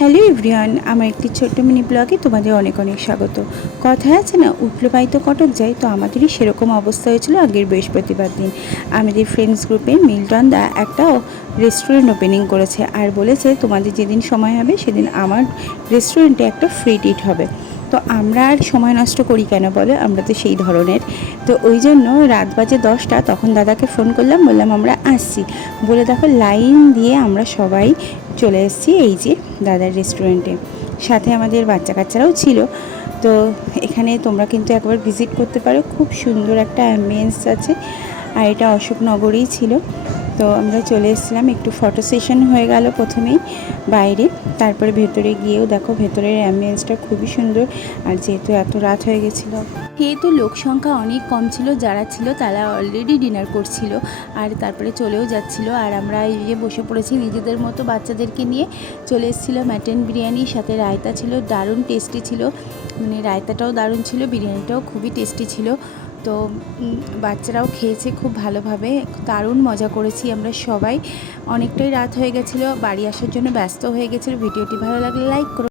Hello everyone, আমার একটি ছোট্ট মিনি ব্লগে তোমাদের অনেক অনেক স্বাগত। কথা আছে না, উঠলো পাই তো কটক যায়, তো আমাদেরই সেরকম অবস্থা হয়েছিল আগের বৃহস্পতিবার দিন। আমাদের ফ্রেন্ডস গ্রুপে মিল্টন দা একটা রেস্টুরেন্ট ওপেনিং করেছে আর বলেছে তোমাদের যেদিন সময় হবে সেদিন আমার রেস্টুরেন্টে একটা ফ্রি ট্রিট হবে। তো আমরা আর সময় নষ্ট করি কেন বলো, আমরা তো সেই ধরনের। তো ওই জন্য রাত বাজে 10টা, তখন দাদাকে ফোন করলাম, বললাম আমরা আসছি। বলে দেখো লাইন দিয়ে আমরা সবাই চলে এসেছি এই যে দাদার রেস্টুরেন্টে। সাথে আমাদের বাচ্চা কাচ্চারাও ছিল। তো এখানে তোমরা কিন্তু একবার ভিজিট করতে পারো, খুব সুন্দর একটা অ্যাম্বিয়েন্স আছে। আর এটা অশোকনগরেই ছিল। তো আমরা চলে এসেছিলাম, একটু ফটো সেশন হয়ে গেল প্রথমেই বাইরে, তারপরে ভেতরে গিয়েও দেখো ভেতরের অ্যাম্বিয়েন্সটা খুবই সুন্দর। আর যেহেতু এত রাত হয়ে গেছিলো, যেহেতু লোক সংখ্যা অনেক কম ছিল, যারা ছিল তারা অলরেডি ডিনার করছিল আর তারপরে চলেও যাচ্ছিল। আর আমরা এই বসে পড়েছি নিজেদের মতো, বাচ্চাদেরকে নিয়ে চলে এসেছিলো মাটন বিরিয়ানির সাথে রায়তা ছিল, দারুণ টেস্টি ছিল। মানে রায়তাটাও দারুণ ছিল, বিরিয়ানিটাও খুবই টেস্টি ছিল। তো বাচ্চারাও খেয়েছে খুব ভালোভাবে, দারুণ মজা করেছি আমরা সবাই। অনেকটাই রাত হয়ে গেছিলো, বাড়ি আসার জন্য ব্যস্ত হয়ে গেছিলো। ভিডিওটি ভালো লাগলে লাইক করো।